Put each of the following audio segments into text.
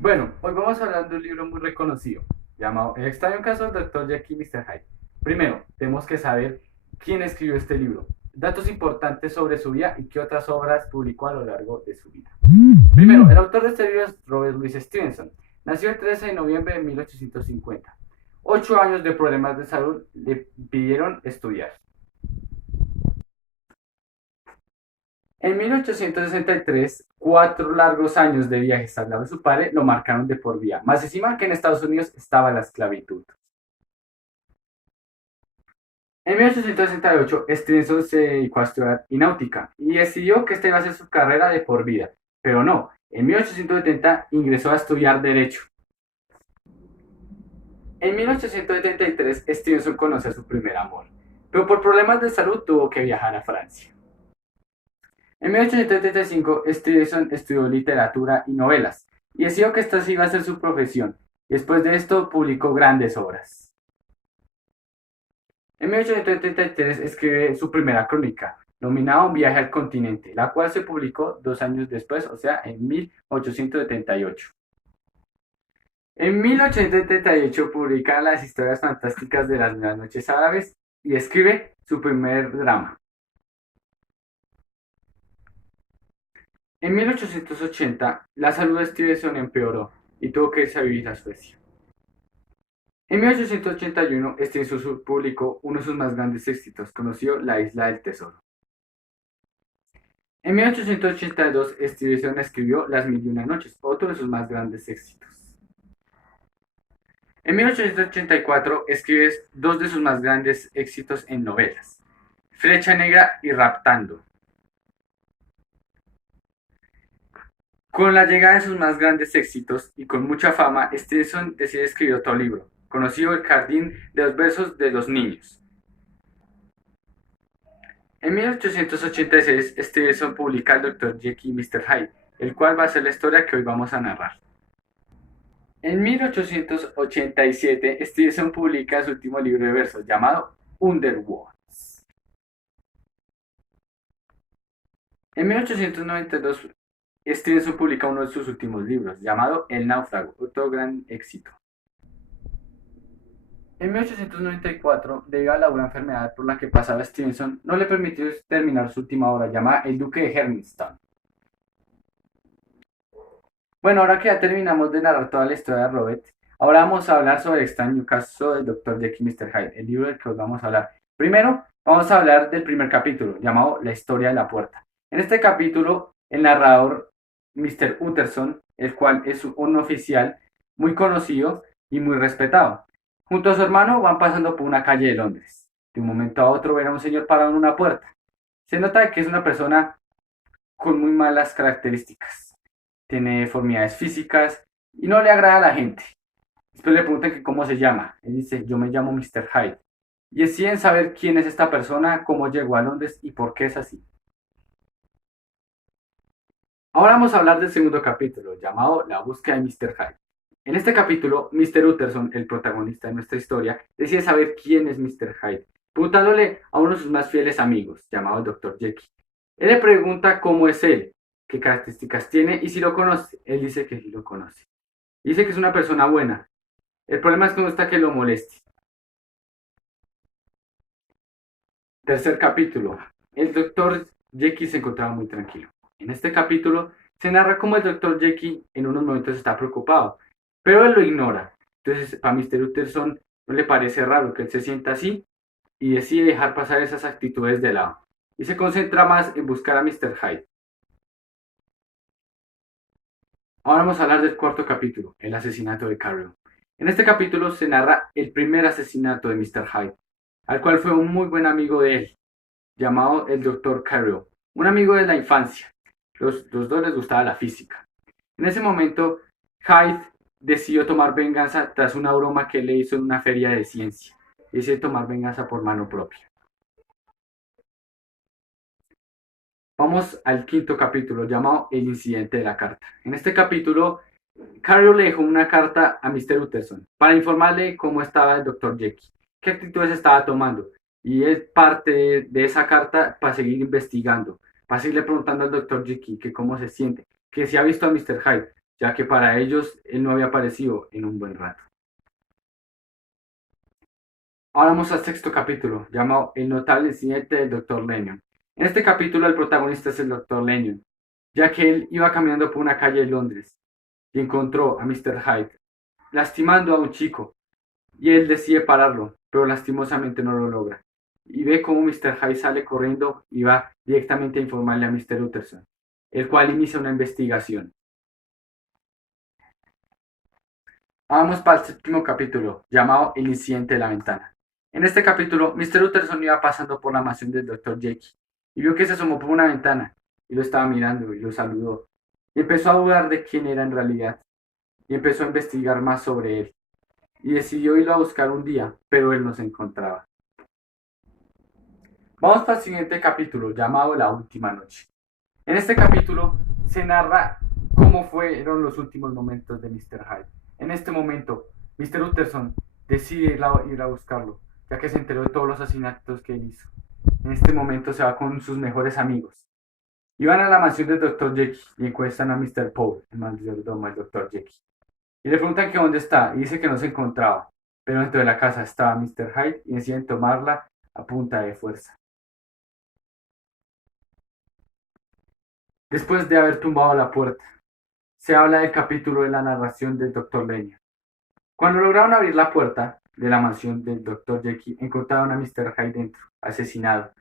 Bueno, hoy vamos a hablar de un libro muy reconocido, llamado El extraño caso del Dr. Jekyll y Mr. Hyde. Primero, tenemos que saber quién escribió este libro, datos importantes sobre su vida y qué otras obras publicó a lo largo de su vida. Primero, el autor de este libro es Robert Louis Stevenson. Nació el 13 de noviembre de 1850. 8 años de problemas de salud le pidieron estudiar. En 1863, 4 largos años de viajes al lado de su padre lo marcaron de por vida. Más encima que en Estados Unidos estaba la esclavitud. En 1868, Stevenson se dedicó a estudiar náutica y decidió que esta iba a ser su carrera de por vida. Pero no, en 1870 ingresó a estudiar Derecho. En 1873, Stevenson conoce a su primer amor, pero por problemas de salud tuvo que viajar a Francia. En 1875, Stevenson estudió literatura y novelas, y decidió que esta sí iba a ser su profesión. Después de esto, publicó grandes obras. En 1873 escribe su primera crónica, nominada Un viaje al continente, la cual se publicó 2 años después, o sea, en 1878. En 1878 publica Las historias fantásticas de las nuevas noches árabes y escribe su primer drama. En 1880, la salud de Stevenson empeoró y tuvo que irse a vivir a Suecia. En 1881, Stevenson publicó uno de sus más grandes éxitos, conocido La Isla del Tesoro. En 1882, Stevenson escribió Las Mil y Una Noches, otro de sus más grandes éxitos. En 1884, escribe dos de sus más grandes éxitos en novelas, Flecha Negra y Raptando. Con la llegada de sus más grandes éxitos y con mucha fama, Stevenson decide escribir otro libro, conocido El Jardín de los Versos de los Niños. En 1886, Stevenson publica El Dr. Jekyll y Mr. Hyde, el cual va a ser la historia que hoy vamos a narrar. En 1887, Stevenson publica su último libro de versos, llamado Underworlds. En 1892, Stevenson publica uno de sus últimos libros, llamado El náufrago, otro gran éxito. En 1894, debido a la dura enfermedad por la que pasaba Stevenson, no le permitió terminar su última obra, llamada El Duque de Hermiston. Bueno, ahora que ya terminamos de narrar toda la historia de Robert, ahora vamos a hablar sobre el extraño caso del Dr. Jekyll y Mr. Hyde, el libro del que os vamos a hablar. Primero, vamos a hablar del primer capítulo, llamado La historia de la puerta. En este capítulo, el narrador, Mr. Utterson, el cual es un oficial muy conocido y muy respetado. Junto a su hermano van pasando por una calle de Londres. De un momento a otro ven a un señor parado en una puerta. Se nota que es una persona con muy malas características. Tiene deformidades físicas y no le agrada a la gente. Después le preguntan que cómo se llama. Él dice, yo me llamo Mr. Hyde. Y deciden saber quién es esta persona, cómo llegó a Londres y por qué es así. Ahora vamos a hablar del segundo capítulo, llamado La búsqueda de Mr. Hyde. En este capítulo, Mr. Utterson, el protagonista de nuestra historia, decide saber quién es Mr. Hyde, preguntándole a uno de sus más fieles amigos, llamado el Dr. Jekyll. Él le pregunta cómo es él, qué características tiene y si lo conoce. Él dice que sí lo conoce. Dice que es una persona buena. El problema es que no está que lo moleste. Tercer capítulo. El Dr. Jekyll se encontraba muy tranquilo. En este capítulo se narra cómo el Dr. Jekyll en unos momentos está preocupado, pero él lo ignora. Entonces, para Mr. Utterson no le parece raro que él se sienta así y decide dejar pasar esas actitudes de lado. Y se concentra más en buscar a Mr. Hyde. Ahora vamos a hablar del cuarto capítulo, el asesinato de Carol. En este capítulo se narra el primer asesinato de Mr. Hyde, al cual fue un muy buen amigo de él, llamado el Dr. Carroll, un amigo de la infancia. Los dos les gustaba la física. En ese momento, Hyde decidió tomar venganza tras una broma que le hizo en una feria de ciencia. Decidió tomar venganza por mano propia. Vamos al quinto capítulo, llamado El incidente de la carta. En este capítulo, Carroll le dejó una carta a Mr. Utterson para informarle cómo estaba el Dr. Jekyll, qué actitudes estaba tomando. Y es parte de esa carta para seguir investigando, para seguirle preguntando al Dr. Jekyll que cómo se siente, que si ha visto a Mr. Hyde. ya que para ellos él no había aparecido en un buen rato. Ahora vamos al sexto capítulo, llamado El notable incidente del Dr. Lennon. En este capítulo el protagonista es el Dr. Lennon, ya que él iba caminando por una calle de Londres y encontró a Mr. Hyde lastimando a un chico, y él decide pararlo, pero lastimosamente no lo logra. Y ve cómo Mr. Hyde sale corriendo y va directamente a informarle a Mr. Utterson, el cual inicia una investigación. Vamos para el séptimo capítulo, llamado El incidente de la ventana. En este capítulo, Mr. Utterson iba pasando por la mansión del Dr. Jekyll y vio que se asomó por una ventana y lo estaba mirando y lo saludó. Y empezó a dudar de quién era en realidad y empezó a investigar más sobre él. Y decidió irlo a buscar un día, pero él no se encontraba. Vamos para el siguiente capítulo, llamado La última noche. En este capítulo se narra cómo fueron los últimos momentos de Mr. Hyde. En este momento, Mr. Utterson decide ir a buscarlo, ya que se enteró de todos los asesinatos que él hizo. En este momento se va con sus mejores amigos. Y van a la mansión del Dr. Jekyll y encuentran a Mr. Poe, el mayordomo del Dr. Jekyll. Y le preguntan que dónde está y dice que no se encontraba. Pero dentro de la casa estaba Mr. Hyde y deciden tomarla a punta de fuerza. Después de haber tumbado la puerta, se habla del capítulo de la narración del Dr. Lennon. Cuando lograron abrir la puerta de la mansión del Dr. Jekyll, encontraron a Mr. Hyde dentro, asesinado.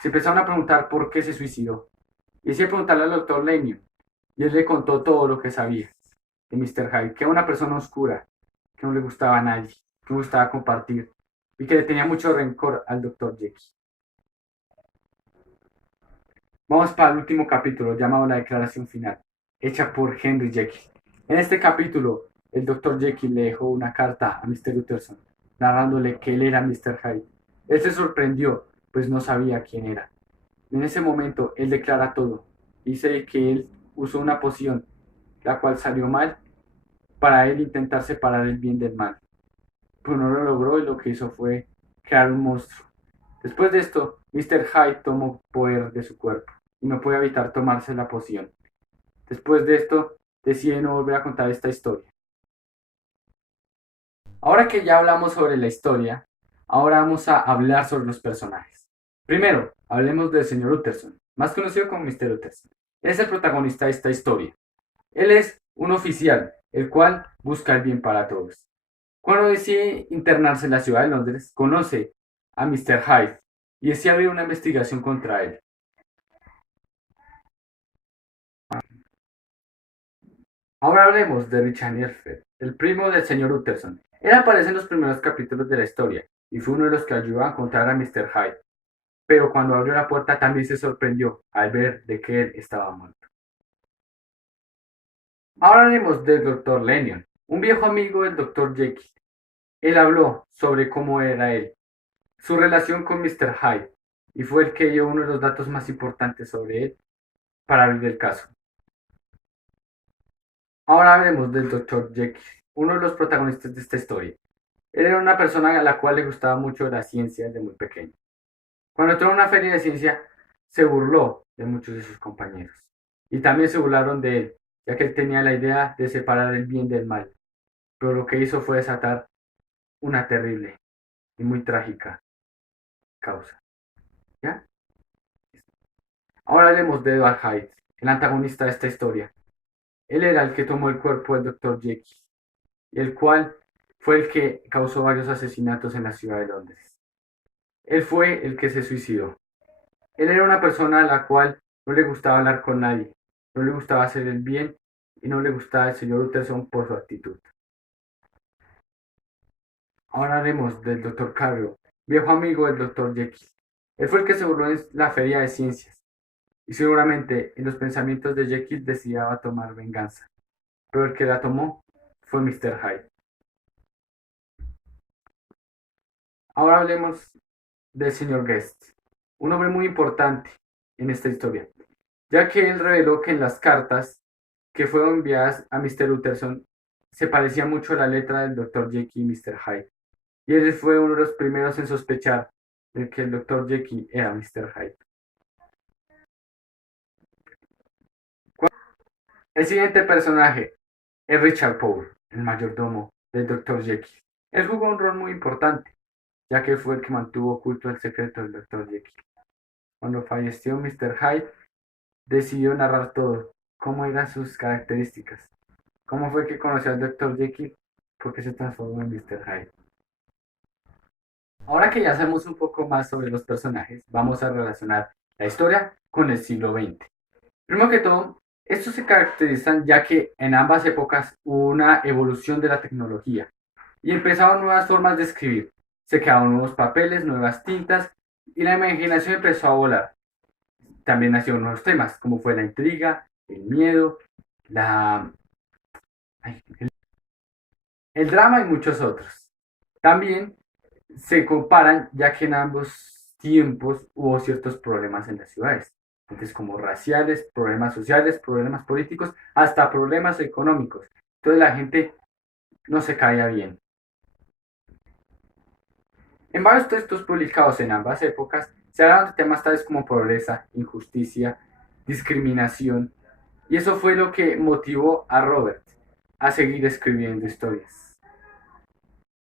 Se empezaron a preguntar por qué se suicidó. Y decidieron preguntarle al Dr. Lennon, y él le contó todo lo que sabía de Mr. Hyde, que era una persona oscura, que no le gustaba a nadie, que no gustaba compartir, y que le tenía mucho rencor al Dr. Jekyll. Vamos para el último capítulo, llamado La declaración final, hecha por Henry Jekyll. En este capítulo, el Dr. Jekyll le dejó una carta a Mr. Utterson, narrándole que él era Mr. Hyde. Él se sorprendió, pues no sabía quién era. En ese momento, él declara todo. Dice que él usó una poción, la cual salió mal, para él intentar separar el bien del mal. Pero no lo logró y lo que hizo fue crear un monstruo. Después de esto, Mr. Hyde tomó poder de su cuerpo y no puede evitar tomarse la poción. Después de esto, decide no volver a contar esta historia. Ahora que ya hablamos sobre la historia, ahora vamos a hablar sobre los personajes. Primero, hablemos del señor Utterson, más conocido como Mr. Utterson. Él es el protagonista de esta historia. Él es un oficial, el cual busca el bien para todos. Cuando decide internarse en la ciudad de Londres, conoce a Mr. Hyde y decide abrir una investigación contra él. Ahora hablemos de Richard Elfred, el primo del señor Utterson. Él aparece en los primeros capítulos de la historia y fue uno de los que ayudó a encontrar a Mr. Hyde. Pero cuando abrió la puerta también se sorprendió al ver de que él estaba muerto. Ahora hablemos del Dr. Lennon, un viejo amigo del Dr. Jekyll. Él habló sobre cómo era él, su relación con Mr. Hyde, y fue el que dio uno de los datos más importantes sobre él para abrir el caso. Ahora hablemos del Dr. Jekyll, uno de los protagonistas de esta historia. Él era una persona a la cual le gustaba mucho la ciencia desde muy pequeño. Cuando entró a una feria de ciencia, se burló de muchos de sus compañeros. Y también se burlaron de él, ya que él tenía la idea de separar el bien del mal. Pero lo que hizo fue desatar una terrible y muy trágica causa. ¿Ya? Ahora hablemos de Edward Hyde, el antagonista de esta historia. Él era el que tomó el cuerpo del Dr. Jekyll, el cual fue el que causó varios asesinatos en la ciudad de Londres. Él fue el que se suicidó. Él era una persona a la cual no le gustaba hablar con nadie, no le gustaba hacer el bien y no le gustaba el señor Utterson por su actitud. Ahora haremos del Dr. Carroll, viejo amigo del Dr. Jekyll. Él fue el que se burló en la feria de ciencias y seguramente en los pensamientos de Jekyll deseaba tomar venganza, pero el que la tomó fue Mr. Hyde. Ahora hablemos del señor Guest, un hombre muy importante en esta historia, ya que él reveló que en las cartas que fueron enviadas a Mr. Utterson se parecía mucho a la letra del Dr. Jekyll y Mr. Hyde, y él fue uno de los primeros en sospechar de que el Dr. Jekyll era Mr. Hyde. El siguiente personaje es Richard Poole, el mayordomo del Dr. Jekyll. Él jugó un rol muy importante, ya que fue el que mantuvo oculto el secreto del Dr. Jekyll. Cuando falleció Mr. Hyde, decidió narrar todo, cómo eran sus características, cómo fue que conoció al Dr. Jekyll, por qué se transformó en Mr. Hyde. Ahora que ya sabemos un poco más sobre los personajes, vamos a relacionar la historia con el siglo XX. Primero que todo, estos se caracterizan ya que en ambas épocas hubo una evolución de la tecnología y empezaron nuevas formas de escribir. Se crearon nuevos papeles, nuevas tintas y la imaginación empezó a volar. También nacieron nuevos temas, como fue la intriga, el miedo, la, el drama y muchos otros. También se comparan ya que en ambos tiempos hubo ciertos problemas en las ciudades, entonces como raciales, problemas sociales, problemas políticos, hasta problemas económicos. Entonces la gente no se caía bien. En varios textos publicados en ambas épocas se hablaban de temas tales como pobreza, injusticia, discriminación, y eso fue lo que motivó a Robert a seguir escribiendo historias.